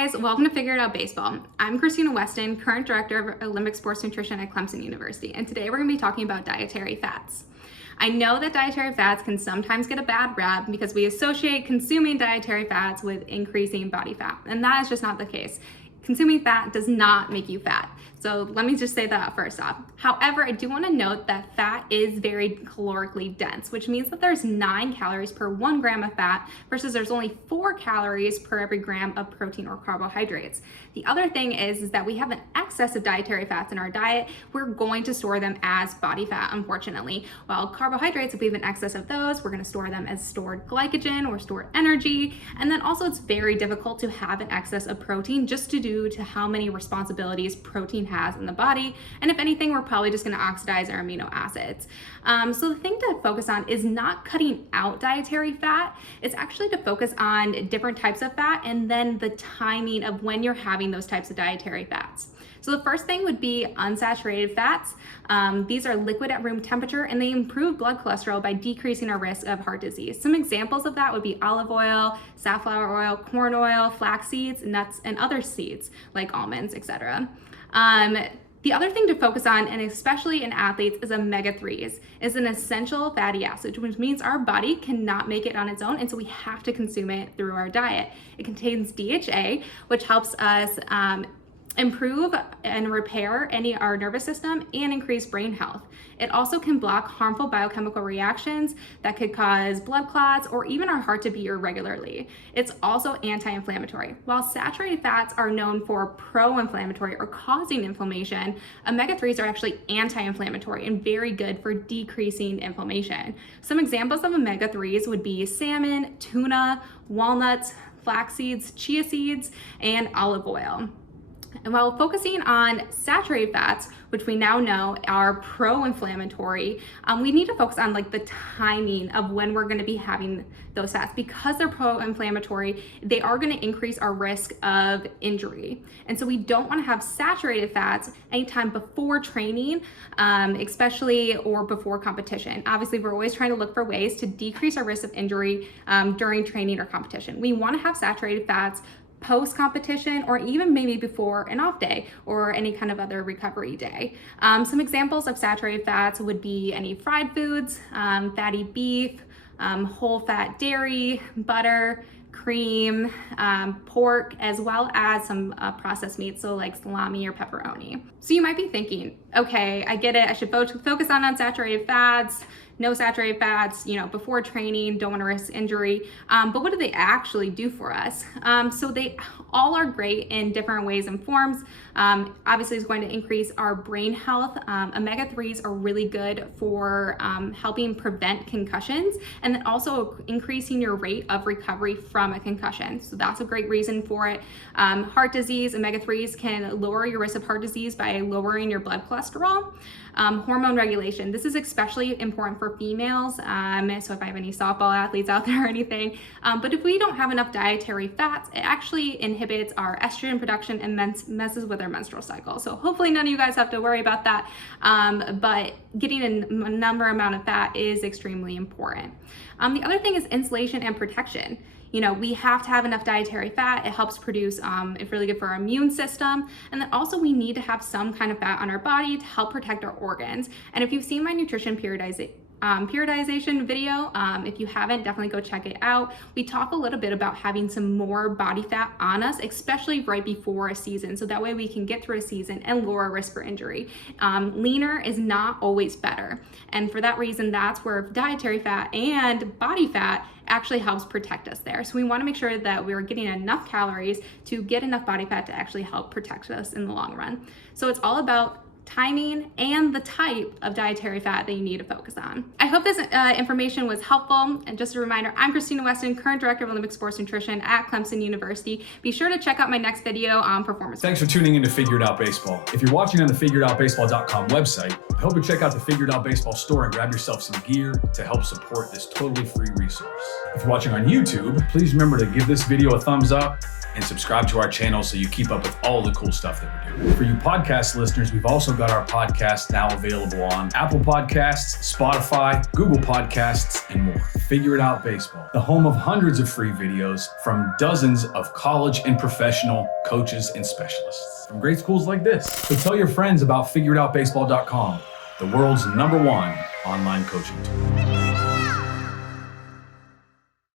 guys, welcome to Figure It Out Baseball. I'm Christina Weston, current director of Olympic Sports Nutrition at Clemson University, and today we're going to be talking about dietary fats. I know that dietary fats can sometimes get a bad rap because we associate consuming dietary fats with increasing body fat, and that is just not the case. Consuming fat does not make you fat. So let me just say that first off. However, I do want to note that fat is very calorically dense, which means that there's 9 calories per 1 gram of fat versus there's only 4 calories per every gram of protein or carbohydrates. The other thing is that we have an excess of dietary fats in our diet. We're going to store them as body fat, unfortunately. While carbohydrates, if we have an excess of those, we're going to store them as stored glycogen or stored energy. And then also it's very difficult to have an excess of protein just due to how many responsibilities protein has in the body, and if anything, we're probably just going to oxidize our amino acids. So the thing to focus on is not cutting out dietary fat. It's actually to focus on different types of fat and then the timing of when you're having those types of dietary fats. So the first thing would be unsaturated fats. These are liquid at room temperature and they improve blood cholesterol by decreasing our risk of heart disease. Some examples of that would be olive oil, safflower oil, corn oil, flax seeds, nuts, and other seeds like almonds, etc. The other thing to focus on, and especially in athletes, is omega-3s. It's an essential fatty acid, which means our body cannot make it on its own, and so we have to consume it through our diet. It contains DHA, which helps us improve and repair our nervous system and increase brain health. It also can block harmful biochemical reactions that could cause blood clots or even our heart to beat irregularly. It's also anti-inflammatory. While saturated fats are known for pro-inflammatory or causing inflammation, omega-3s are actually anti-inflammatory and very good for decreasing inflammation. Some examples of omega-3s would be salmon, tuna, walnuts, flax seeds, chia seeds, and olive oil. And while focusing on saturated fats, which we now know are pro-inflammatory, we need to focus on the timing of when we're going to be having those fats. Because they're pro-inflammatory, they are going to increase our risk of injury. And so we don't want to have saturated fats anytime before training, especially or before competition. Obviously, we're always trying to look for ways to decrease our risk of injury during training or competition. We want to have saturated fats post-competition or even maybe before an off day or any kind of other recovery day. Some examples of saturated fats would be any fried foods, fatty beef, whole fat dairy, butter, cream, pork, as well as some processed meats, so like salami or pepperoni. So you might be thinking, okay, I get it, I should focus on unsaturated fats, no saturated fats, before training, don't want to risk injury. But what do they actually do for us? So they all are great in different ways and forms. Obviously, it's going to increase our brain health. Omega-3s are really good for helping prevent concussions and then also increasing your rate of recovery from a concussion. So that's a great reason for it. Heart disease, omega-3s can lower your risk of heart disease by lowering your blood cholesterol. Hormone regulation. This is especially important for females. So if I have any softball athletes out there or anything, but if we don't have enough dietary fats, it actually inhibits our estrogen production and messes with our menstrual cycle. So hopefully none of you guys have to worry about that. But getting a amount of fat is extremely important. The other thing is insulation and protection. We have to have enough dietary fat. It helps produce, it's really good for our immune system. And then also we need to have some kind of fat on our body to help protect our organs. And if you've seen my nutrition periodization video, if you haven't, definitely go check it out. We talk a little bit about having some more body fat on us, especially right before a season. So that way we can get through a season and lower our risk for injury. Leaner is not always better. And for that reason, that's where dietary fat and body fat actually helps protect us there. So we want to make sure that we're getting enough calories to get enough body fat to actually help protect us in the long run. So it's all about timing and the type of dietary fat that you need to focus on. I hope this information was helpful. And just a reminder, I'm Christina Weston, current director of Olympic Sports Nutrition at Clemson University. Be sure to check out my next video on performance. Thanks for tuning in to Figure It Out Baseball. If you're watching on the figureitoutbaseball.com website, I hope you check out the Figure It Out Baseball store and grab yourself some gear to help support this totally free resource. If you're watching on YouTube, please remember to give this video a thumbs up and subscribe to our channel so you keep up with all the cool stuff that we do. For you podcast listeners, we've also got our podcast now available on Apple Podcasts, Spotify, Google Podcasts, and more. Figure It Out Baseball, the home of hundreds of free videos from dozens of college and professional coaches and specialists from great schools like this. So tell your friends about figureitoutbaseball.com, the world's #1 online coaching tool.